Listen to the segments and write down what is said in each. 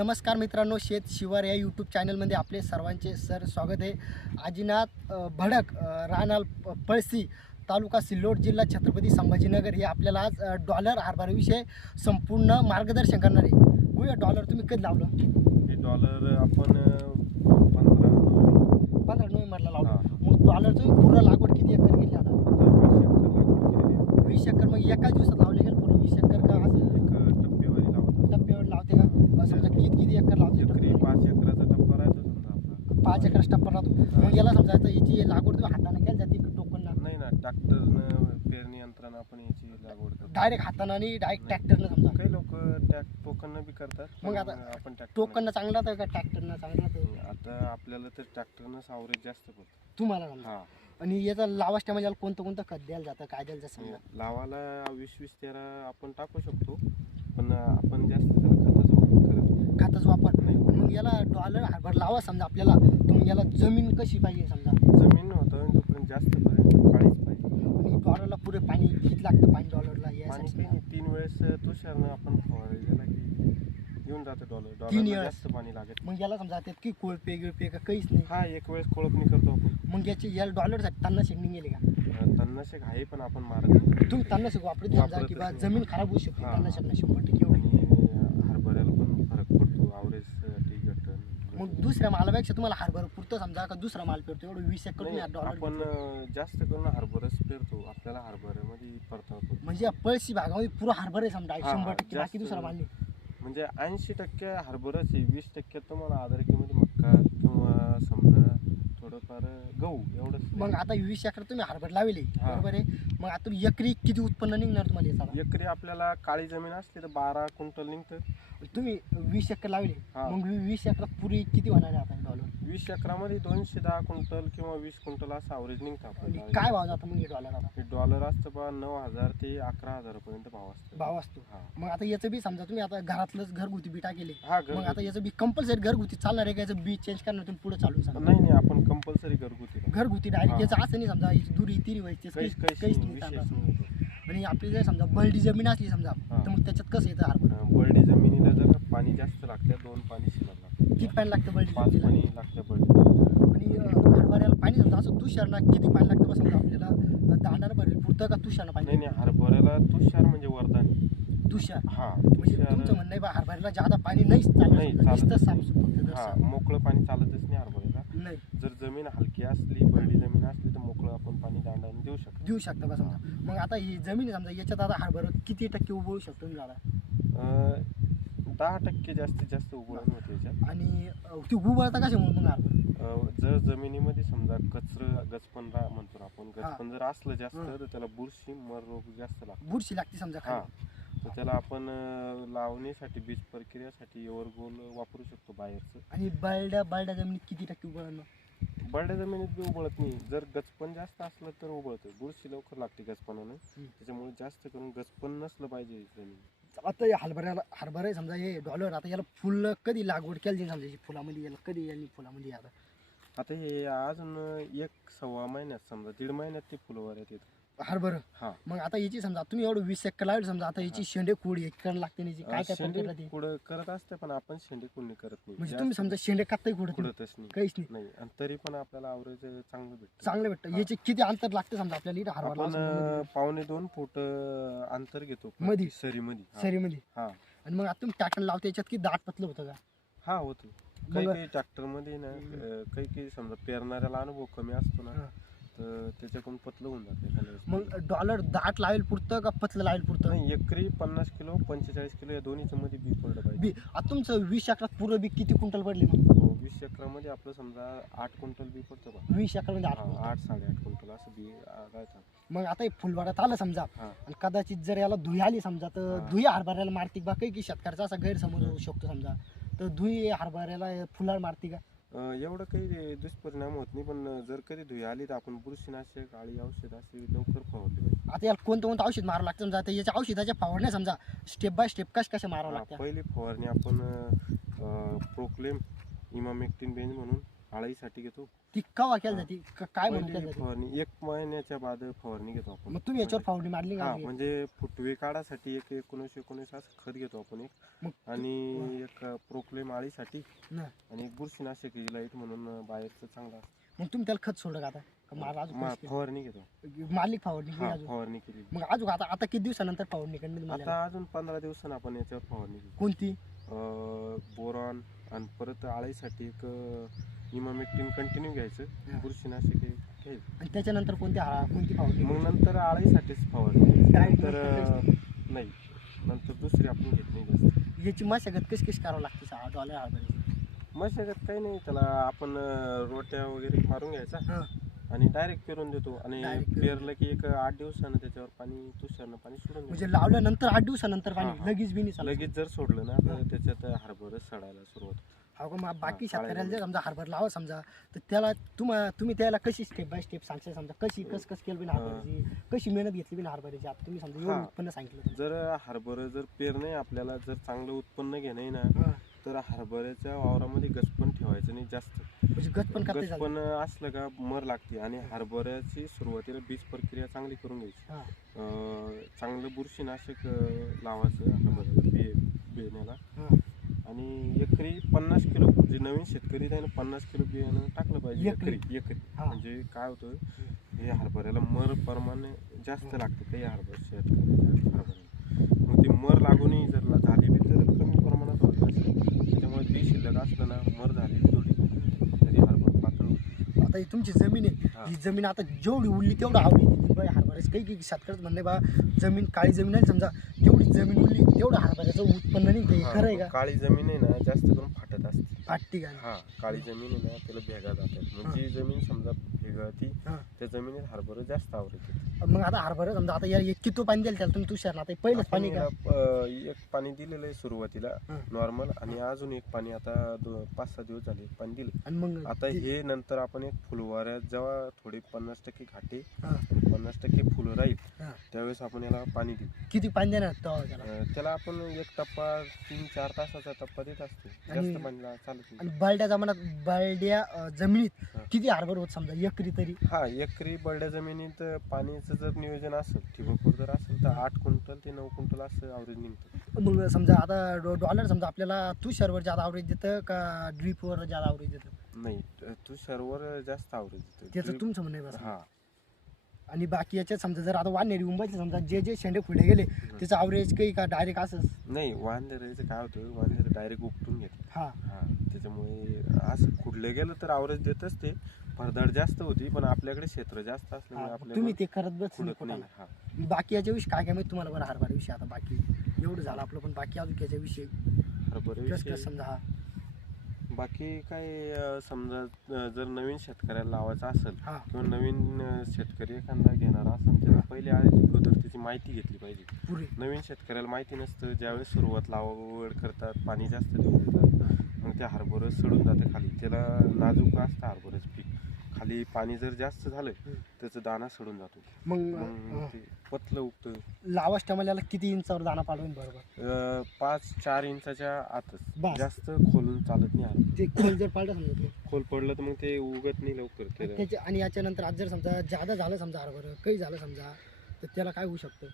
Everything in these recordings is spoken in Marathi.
नमस्कार मित्रांनो, शेत शिवार या यूट्यूब चॅनलमध्ये आपले सर्वांचे स्वागत आहे. आजीनाथ भडक राहणार पळसी तालुका सिल्लोड जिल्हा छत्रपती संभाजीनगर हे आपल्याला आज डॉलर हरभऱ्याविषयी संपूर्ण मार्गदर्शन करणार आहे. हो, डॉलर तुम्ही कधी लावलं? हे डॉलर आपण 15 नोव्हेंबरला लावलं. मग डॉलर तुम्ही पूर्ण लागवड किती एकर केली आता? 20 एकर. मग एका दिवसात लावले गेलं पूर्ण 20 एकर का असं टप्प्यावर लावते का? समजा किती एकर लावते? 5 एकराचा टप्पा राहतो समजा आपला. 5 एकर टप्पा राहतो. मग याला समजा याची लागवड तुम्ही हाताने केली जाते टोकनला? नाही ना, ट्रॅक्टरनं पेरणी यंत्रानं आपण याची लागवड करतो. डायरेक्ट हाताने आणि डायरेक्ट ट्रॅक्टरनं समजा? काही लोक टोकननं बी करतात. मग आता आपण टोकननं चांगलं राहतं का ट्रॅक्टरनं चांगलं राहतं? आता आपल्याला तर ट्रॅक्टरनं सावरेज जास्त पडतं तुम्हाला समजा. हा. आणि याचा लावास टायमाला कोणतं खत द्यायला जातं, काय द्यायला जातं समजा? लावाला 20-20-13 आपण टाकू शकतो, पण आपण जास्त त्याला खताचा वापर करत खताचा वापर नाही. पण मग याला डॉलर हरभरा लावा समजा आपल्याला, तर मग याला जमीन कशी पाहिजे समजा? जमीन होतं तोपर्यंत जास्त पर्यंत काळीच पाहिजे. आणि डॉलरला पुरे पाणी किती लागतं? पाणी डॉलरला पाणी यासाठी काही नाही, 3 वेळेस तुषारनं आपण फवारणी गेला की येऊन जातं डॉलर. 3 डॉलर वेळेस? जास्त पाणी लागत. मग याला समजा त्यात की कोळपे गिळपे का काहीच नाही? हा, एक वेळेस कोळपणी करतो आपण. मग याला डॉलरसाठी तन्नाशक निघेले का? तणनाशक आहे पण आपण मारत नाही. तुम्ही तन्नाशक वापरत समजा की बा वापरतच जमीन खराब होऊ शकते हा. तन्नाशकनं 100% एवढी. आणि हरभऱ्याला पण फरक पडतो, आवरेज टी मग दुसऱ्या मालापेक्षा तुम्हाला हरभरा पुरतं समजा का दुसरा माल पेरतो? एवढं 20 एकर तुम्ही डॉलर आपण जास्त करून हरभराच पेरतो. आपल्याला हरभऱ्यामध्ये परतावा पडतो. म्हणजे या पळशी भागामध्ये पुरा हरभरा आहे समजा हा, 100%, बाकी जास्त. दुसरा माल नाही. म्हणजे 80% हरभराच आहे, 20% तुम्हाला आदरकीमध्ये मक्का किंवा समजा थोडंफार गहू एवढंच. मग आता 20 एकर तुम्ही हरभरा लावले, हा. बरोबर आहे. मग आता एकरी किती उत्पन्न निघणार तुम्हाला याचा? एकरी आपल्याला काळी जमीन असली तर 12 क्विंटल निघतं. तुम्ही 20 एकर लावले, हा. मग 20 एकरात पुरी किती होणार आहे आता डॉलर? 20 एकरामध्ये 210 क्विंटल किंवा 20 क्विंटल असं अवरेज निघतं आणि आपल्याला. काय भाव जातो मग हे डॉलर आता? हे डॉलर असतं बा 9,000 ते 11,000 पर्यंत भाव असतो. भाव असतो. हा. मग आता याचं बी समजा तुम्ही आता घरातलंच घरगुती बी टाकेले, हा, मग आता याचं बी कंपल्सरी घरगुती चालणार आहे का? याचं बी चेंज करणार तुम्ही पुढे चालू सांगा? नाही, आपण कंपल्सरी घरगुती घरगुती डायरेक्ट हा. याचं असं नाही समजा याची दुरी तिरी व्हायची काहीच काहीच नाही विशेष चालणार. नाही. आणि आपली जर समजा बलडी जमीन असली समजा, हा. तर मग त्याच्यात कसं येतं हरभरा? बर्डी जमिनीला जर पाणी जास्त लागतं, 2 पाणी शिल्लक लागतं. किती पाणी लागतं बलडी 5 जमिनीला? पाणी लागतं बर्डी. आणि हरभऱ्याला पाणी समजा असं तुषारनं किती पाणी लागतं? बस समजा आपल्याला दांडानं भरेल पुरतं का तुषारनं पाणी? नाही, हरभऱ्याला तुषार म्हणजे वरदान. तुषार हा, म्हणजे तुषार. तुमचं म्हणणं आहे बा हरभऱ्याला जादा पाणी नाहीच नाही, चालणार, चालत नुसतं नाही. साफसूफ फक्त हा, जसं. मोकळं पाणी चालतच नाही हरभऱ्याला. नाही जर जमीन हलकी असली, बर्डी जमीन असली तर मोकळं आपण पाणी दांडाने देऊ शकतो. देऊ शकता बा समजा. मग आता ही जमीन समजा याच्यात आता हरभरा किती टक्के उगवू शकतो तुम्ही दादा? 10% जास्तीत जास्त उगवण होते याच्यात. आणि ती उगवता कशामुळे मग हरभरा? जर जमिनीमध्ये समजा गचपण म्हणतो ना आपण, गचपण जर असलं जास्त तर त्याला बुरशी मर रोग जास्त लागतो. बुरशी लागते समजा हा, खाली. तर त्याला आपण लावणीसाठी बीज प्रक्रियासाठी एवरगोल वापरू शकतो बाहेरचं. आणि बलड्या जमिनीत किती टक्के उगवणं? बर्ड्या जमिनीत बी उबळत नाही. जर गचपण जास्त असलं तर उबळतं. बुरशी लवकर लागते गचपणानं, त्याच्यामुळे जास्त करून गचपण नसलं पाहिजे जमीन. आता या हरभरा आहे समजा हे डॉलर, आता याला फुल कधी लागवड केली समजा फुलामध्ये, याला कधी यांनी फुलामध्ये आता? आता हे अजून 1-1.25 महिन्यात समजा 1.5 महिन्यात ते फुलवर येतात हरभरा. हा. मग आता याची समजा तुम्ही एवढं 20 एकर लावलं समजा, आता याची शेंडे खोड एक करायला लागते याची काय काय शेंडे पद्धत राहते? कुठं करत असते, पण आपण शेंडे कुणी करत म्हणजे नाही. तुम्ही समजा शेंडे कापताही खोडत नाही? कुडतच नाही. काहीच नाही. नाही, आणि तरी पण आपल्याला आवरेज चांगलं भेटतं. चांगलं भेटतं. याचे किती अंतर लागतं समजा आपल्याला इथं हरभरा आपण लावायला? 1.25-2 फूट अंतर घेतो मध्ये? सरीमध्ये. हा. सरीमध्ये. हा, आणि मग आता तुम्ही ट्रॅक्टर लावता याच्यात की दाट पतलं होतं का? हा, होतो. काही ट्रॅक्टर मध्ये ना, काही समजा पेरणाऱ्याला अनुभव कमी असतो ना, हा. तर त्याच्याकडून पतलं होऊन जाते. मग डॉलर दाट लावेल पुरतं का पतलं लावेल पुरतं? नाही, एकरी 50 किलो 45 किलो या दोन्हीच्या मध्ये बी पडलं पाहिजे. बी आता तुमचं 20 एकरात पुरं बी किती क्विंटल पडले मग? 20 एकरामध्ये आपलं समजा 8 क्विंटल बी पडतं बा. 20 एकरमध्ये 8 क्विंटल. 8-8.5 क्विंटल असं बी राहतं. मग आता हे फुलवाड्यात आलं समजा, हा. आणि कदाचित जर याला धुई आली समजा, तर हा. धुई हरभऱ्याला मारती बा काही की शेतकऱ्याचा असा गैरसमज होऊ शकतो समजा, तर धुई हरभऱ्याला फुलाळ मारती का? एवढं काही दुष्परिणाम होत नाही, पण जर कधी धुई आली तर आपण बुरशीनाशक काळी औषध असे लवकर फवारली पाहिजे. आता याला कोणतं औषध मारावं लागतं समजा, तर याच्या औषधाच्या फवारण्या समजा स्टेप बाय स्टेप कशा मारावं लागतं? पहिली फवारणी आपण प्रोक्लेम इमामेक्टिन बेंज म्हणून आळीसाठी घेतो. ती कवा केली जाते काय म्हणून पहिली केली जाते? फवारणी 1 महिन्याच्या बाद फवारणी घेतो आपण. मग तुम्ही याच्यावर फवारणी मारली का? हा म्हणजे फुटवे काढासाठी एक 19 असं खत घेतो आपण एक, मग आणि एक प्रोक्लेम आळीसाठी, ना. आणि एक बुरशीनाशक लाईट म्हणून बाहेरचं चांगलं असतं. मग तुम्ही त्याला खत सोडलं का आता का मारलं अजून कोणीच केलं? फवारणी घेतो. मारली का फवारणी केली हा अजून? फवारणी केली. मग अजून आता आता किती दिवसानंतर फवारणी करणार तुम्हाला? आता अजून 15 दिवसांनी आपण याच्यावर फवारणी घेऊ. कोणती? बोरॉन, आणि परत आळीसाठी एक इमामेक्टिन कंटिन्यू घ्यायचं, हा. बुरशीनाशक एक घ्यायचं. आणि त्याच्यानंतर कोणती फवारणी? मग नंतर आळीसाठीच फवारणी Direct तर नाही, नंतर दुसरी आपण घेत नाही जास्त. याची मशागत कशी कशी करावं लागते डॉलर हरभऱ्याची? मशागत काही नाही, त्याला आपण रोट्या वगैरे मारून घ्यायचा हा. आणि डायरेक्ट पेरून देतो, आणि Direct पेरून. पेरलं की एक 8 दिवसानं त्याच्यावर पाणी, तुषारनं पाणी सोडून म्हणजे द्यायचं. लावल्यानंतर 8 दिवसानंतर हा, पाणी हा. लगेच बी नाही चालत? लगेच जर सोडलं ना तर त्याच्यात हरभरा सडायला सुरुवात होते. हो का? मग बाकी हा, शेतकऱ्याला जर काळ्या समजा हरभर लावा समजा, तर त्याला तुम्ही त्याला कशी स्टेप बाय स्टेप सांगता समजा कशी कस केलं बिन हरभऱ्याची, कशी मेहनत घेतली बिन हरभऱ्याची? आता तुम्ही समजा एवढं हा. उत्पन्न सांगितलं जर हरभरा जर पेरणे आपल्याला जर चांगलं उत्पन्न घेणे ना, हा. तर हरभऱ्याच्या वावरामध्ये गचपण ठेवायचं नाही जास्त. म्हणजे गत पण करते गचपण असलं का मर लागते, आणि हरभऱ्याची सुरुवातीला बीज प्रक्रिया चांगली करून घ्यायची. हा. चांगलं बुरशीनाशक लावायचं हरभऱ्याला बियाण्याला, हा. आणि एकरी 50 किलो, जे नवीन शेतकरी त्याने 50 किलो बियाणं टाकलं पाहिजे एकरी? एकरी. हा. म्हणजे काय होतं, हे हरभऱ्याला मर प्रमाण जास्त लागतं काही शेतकऱ्याच्या हरभऱ्याला. मग ती मर लागूनही जर झाली बी तर कमी प्रमाणात होत असते. त्याच्यामुळे बी शिल्लक असलं ना, मर झाली थोडी तरी हरभरा पातळ होतं. आता ही तुमची जमीन आहे, हा. ही जमीन आता जेवढी उरली तेवढं आवडी ती बाय हरभऱ्याची. काही शेतकऱ्याच म्हणले बा जमीन काळी जमीन आहे समजा, तेवढी जमीन उरली तेवढं हरभऱ्याचं उत्पन्न नाही. ते खरं आहे हा, का? काळी जमीन आहे ना जास्त करून फाटत असते. फाटती का? हा, काळी जमीन आहे ना त्याला भेगा जातात. हा. मग जी जमीन समजा भेगाती हा. त्या जमिनीत हरभरा जास्त आवडते. मग आता हरभरा समजा आता यार किती पाणी द्याल त्याला तुम्ही तुषार? आता पहिलंच आपण पाणी का? याला, एक पाणी दिलेलं आहे सुरुवातीला हा. नॉर्मल, आणि अजून एक पाणी आता 5-6 दिवस झाले एक पाणी दिलं. आणि मग आता हे नंतर आपण एक फुलवाऱ्यात जेव्हा थोडी 50% घाटे हा. आणि 50% फुलं राहील हा. त्यावेळेस आपण याला पाणी देऊ. किती पाणी देणार तेव्हा त्याला? त्याला आपण एक टप्पा 3-4 तासाचा टप्पा देत असतो, आणि- जास्त पाणी चालत नाही. आणि बलड्या जमान्यात बलड्या जमिनीत हा. किती हरभर होत समजा एकरी तरी? हा, एकरी बरड्या जमिनीत पाण्याचं जर नियोजन असेल, ठिबकवर जर असेल, तर 8 क्विंटल ते 9 क्विंटल असं ॲव्हरेज निघतं. मग समजा आता डॉलर समजा आपल्याला तुषारवर ज्यादा आवरेज देतं का ड्रीपवर ज्यादा आवरेज देतं? नाही, तू सर्वर जास्त ॲव्हरेज येतं. त्याचं तुमचं म्हणणं आहे बस. हा. आणि बाकी याच्यात समजा जर आता वानेरी मुंबईचे समजा जे शेंडे खुले गेले त्याचं आवरेज काही का डायरेक्ट असंच? नाही, वांदराचं काय होतं, वांदर डायरेक्ट उपटून घेते. हा. हा, त्याच्यामुळे असं खुडलं गेलं तर आवरेज देतच ते. भरदाड जास्त होती, पण आपल्याकडे क्षेत्र जास्त असल्यामुळे हा. आपल्याला तुम्ही ते करत बस खुडत नाही. हा. बाकी याच्याविषयी काय काय माहिती तुम्हाला बरं हरभरा विषयी? आता बाकी एवढं झालं आपलं, पण बाकी अजून याच्याविषयी हरभरा कसं विषयी कसं समजा? हा. बाकी काय, समजा जर नवीन शेतकऱ्याला लावायचं असेल हा. किंवा नवीन शेतकरी एखादा घेणारा असेल, त्याला पहिले अगोदर त्याची माहिती घेतली पाहिजे. पुरे. नवीन शेतकऱ्याला माहिती नसतं, ज्यावेळेस सुरुवात लागवड करतात, पाणी जास्त देऊन देतात, मग ते हरभरं सडून जातं खाली. त्याला नाजूक असतं हरभऱ्याचं पीक. खाली पाणी जर जास्त झालं त्याचा दाणा सडून जातो, मग मग ते पतलं उगतं. लावाच टायमाला किती इंचावर दाना पाडून बरोबर? 5-4 इंचाच्या आतच, बस. जास्त खोलून चालत नाही हरभरा. ते खोल जर पाडलं समजा खोल पडलं तर मग ते उगत नाही लवकर त्याला. त्याच्या, आणि याच्यानंतर आज जर समजा जादा झालं समजा हरभरा काही झालं समजा, तर त्याला काय होऊ शकतं?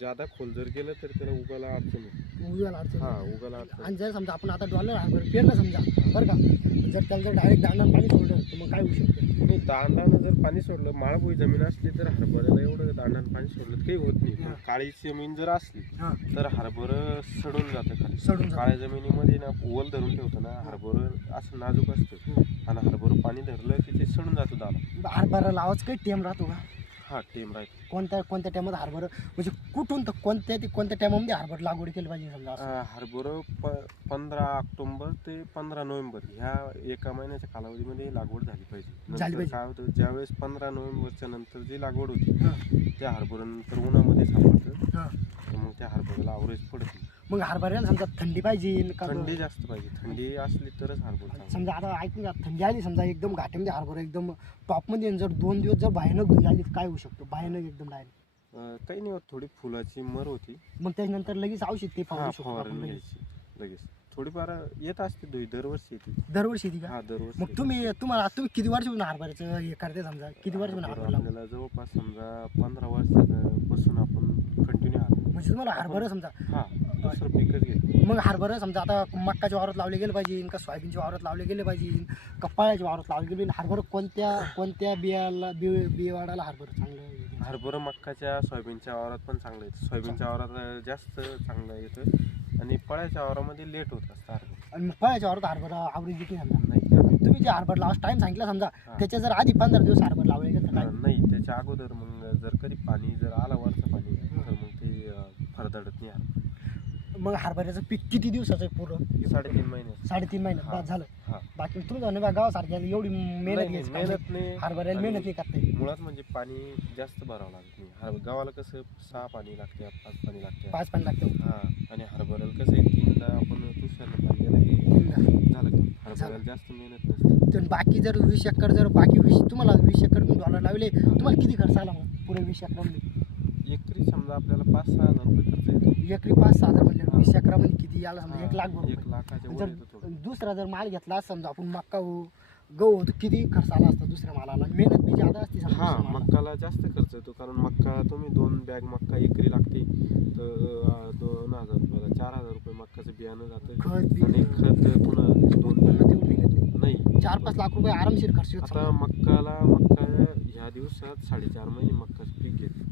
जादा खोल जर गेलं तर त्याला उगाला अडचण होते. उगायला अडचण. हा, उगाला अडचण. आणि जर समजा आपण आता डॉलर हरभरा पेरलं समजा बरं का, जर त्याला जर डायरेक्ट दांडा पाणी सोडलं तर मग काय होऊ शकतं? नाही, दांडानं जर पाणी सोडलं, माळभुई जमीन असली तर हरभऱ्याला एवढं दांडानं पाणी सोडलं तर काही होत नाही. हा. पण काळी जमीन जर असली हा. तर हरभरं सडून जातं खाली. सडून जातं. काळ्या जमिनीमध्ये ना ओल धरून ठेवतं ना हरभरं, असं नाजूक असतं, आणि हरभरं पाणी धरलं की ते सडून जातं दाणा. हरभरा लावाच काही टेम राहतो का? हा, टेम राहतो. कोणत्या टायमात हरभरा म्हणजे कुठून तर कोणत्या टायमामध्ये हरभरा लागवड केली पाहिजे समजा असं? हरभरं 15 ऑक्टोबर ते 15 नोव्हेंबर ह्या एका महिन्याच्या कालावधीमध्ये लागवड झाली पाहिजे. झाली नंतर पाहिजे. काय होतं, ज्यावेळेस 15 नोव्हेंबरच्या नंतर जी लागवड होती हा. त्या हरभऱ्यानंतर उन्हामध्ये सापडतं, हा. तर मग त्या हरभऱ्याला आवरेज पडत नाही. मग हरभऱ्याला समजा थंडी पाहिजे का? थंडी जास्त पाहिजे. थंडी असली तरच हरभरा चांगला. समजा आता ऐकून घ्या, थंडी आली समजा एकदम घाट्यामध्ये हरभरा एकदम टॉपमध्ये, आणि जर 2 दिवस जर भयानक धुळी आली तर काय होऊ शकतो? भयानक एकदम डायरेक्ट. काही नाही होत, थोडी फुलाची मर होती. मग त्याच्यानंतर लगेच औषध ते हा, फवारू शकतो आपण फवारणी लगेच. घ्यायची लगेच. थोडीफार येत असते दरवर्षी येते. दरवर्षी येते का? हा दरवर्षी मग येते. तुम्ही किती वर्षापासून हरभऱ्याचं हे करते समजा, किती वर्षापासून हरभरा हरभरा लावता? आपल्याला जवळपास समजा 15 वर्षापासून आपण कंटिन्यू म्हणजे तुम्हाला हरभरा समजा, हा दुसरं पिकच घेतो. मग हरभरा समजा आता मक्काच्या वावरात लावले गेले पाहिजे का सोयाबीनच्या वावरात लावले गेले पाहिजे का पळ्याच्या वावरात लावले गेले पाहिजे? हरभरा कोणत्या बियावाडाला हरभरा चांगलं आहे? हरभरा मक्काच्या सोयाबीनच्या वावरात पण चांगलं येतं. सोयाबीनच्या वावरात जास्त चांगलं येतं आणि पळ्याच्या वावरामध्ये लेट होत असतं हरभरा. आणि मग पळ्याच्या वावरात हरभरा आवरेज येते समजा. नाही तुम्ही जे हरभरा लावायचा टाइम सांगितला समजा, हा. त्याच्या जर आधी 15 दिवस हरभरा लावले गेलं तर काय? नाही त्याच्या अगोदर मग जर कधी पाणी जर आला वरचं पाणी तर मग ते फरदडत नाही हरभरा. मग हरभऱ्याचं पीक किती दिवसाचं आहे पूर्ण? 3.5 महिने. 3.5 महिन्यात हा. बस झालं. हा. बाकी तुम्ही गावासारख्या एवढी मेहनत नाही, घ्यायची मेहनत काम नाही. नाही. हरभऱ्याला आणि मेहनत नाही करता येत. मुळात म्हणजे पाणी जास्त भरावं लागत नाही. गावाला कसं 6 पाणी लागते, 5 पाणी लागते. 5 पाणी लागतं. हा आणि हरभऱ्याला कसं आहे 3दा आपण तुषारला पाणी दिलं की झालं की हरभऱ्याला जास्त मेहनत नसते. तर बाकी जर 20 एकर जर बाकी 20 तुम्हाला 20 एकर डॉलर लावले, तुम्हाला किती खर्च आला मग पुढे 20 एकरामध्ये? एकरी समजा आपल्याला 5-6 हजार रुपये खर्च येतो. एकरी 5-6 हजार म्हणले 20 एकरामध्ये किती आला समजा? 1 लाख रुपये. 1 लाखाच्या वर येतो जर थोडं. दुसरा जर माल घेतला समजा आपण मक्का हो गहू हो, तर किती खर्च आला असता दुसऱ्या मालाला? मेहनत बी जादा असते समजा हा दुसऱ्या मालाला. मक्काला जास्त खर्च येतो कारण मक्का तुम्ही 2 बॅग मक्का एकरी लागते तर 2,000 रुपयाला 4,000 रुपये मक्काचं बियाणं जातं खत बी आणि खत पुन्हा उत्पन्न तेवढं निघत नाही. नाही 4-5 लाख रुपये आरामशीर खर्च येतो आता मक्का ह्या दिवसात 4.5 महिने मक्काचं पीक घेते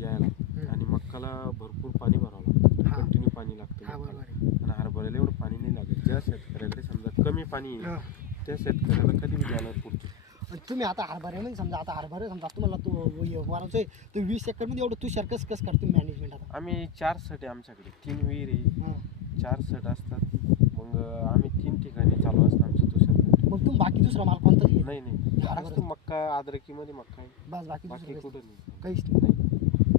यायला आणि मक्काला भरपूर पाणी भरावं लागतं. हा. कंटिन्यू पाणी लागतं हा मक्काला. बरोबर आहे. आणि हरभऱ्याला एवढं पाणी नाही लागत. ज्या शेतकऱ्याकडे समजा कमी पाणी आहे हा. त्या शेतकऱ्याला कधी बी जाणार पुढचं. आणि तुम्ही आता हरभऱ्यामध्ये समजा आता हरभरा समजा तुम्हाला तो वरायचोय तर 20 एकरमध्ये एवढं तुषार कसं करतो मॅनेजमेंट आता? आम्ही 4 सट आहे आमच्याकडे 3 विहीर आहे हा. 4 सट असतात. मग आम्ही 3 ठिकाणी चालू असतं आमचं तुषार. मग तुम्ही बाकी दुसरा माल कोणता घेत? नाही हरभरा. असतो मक्का अद्रकीमध्ये मक्का आहे बस बाकी बाकी दुसरं कुठं नाही. काहीच नाही. नाही